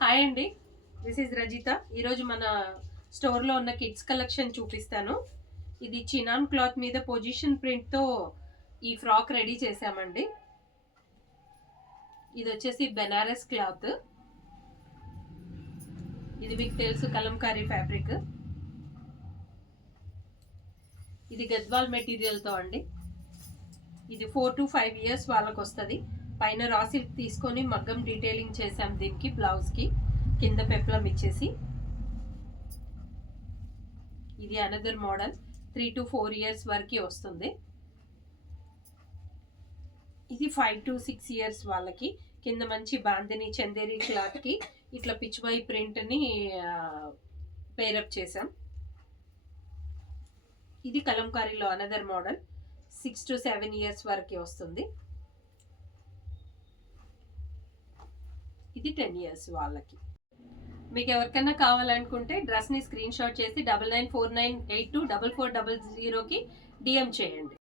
Hi అండి, this is Rajitha. ఈరోజు మన స్టోర్లో ఉన్న కిడ్స్ కలెక్షన్ చూపిస్తాను. ఇది చినాన్ క్లాత్ మీద పొజిషన్ ప్రింట్తో ఈ ఫ్రాక్ రెడీ చేసామండి. ఇది వచ్చేసి బెనారస్ క్లాత్. ఇది మీకు తెలుసు, కలంకారీ ఫ్యాబ్రిక్. ఇది గద్వాల్ మెటీరియల్తో అండి. ఇది 4 to 5 years వాళ్ళకు వస్తుంది. పైన రా సిల్క్ తీసుకొని మగ్గం డీటెయిలింగ్ చేసాం దీనికి, బ్లౌజ్కి కింద పెప్లం ఇచ్చేసి. ఇది అనదర్ మోడల్, 3 to 4 years వరకు వస్తుంది. ఇది 5 to 6 years వాళ్ళకి. కింద మంచి బాందిని చందేరి క్లాత్కి ఇట్లా పిచ్వై ప్రింట్ని పేరప్ చేసాం. ఇది కలంకారీలో అనదర్ మోడల్, 6 to 7 years వరకు వస్తుంది. ఇది 10 years వాళ్ళకి. మీకు ఎవరికైనా కావాలనుకుంటే డ్రెస్ని స్క్రీన్ షాట్ చేసి 9949824400కి డిఎం చేయండి.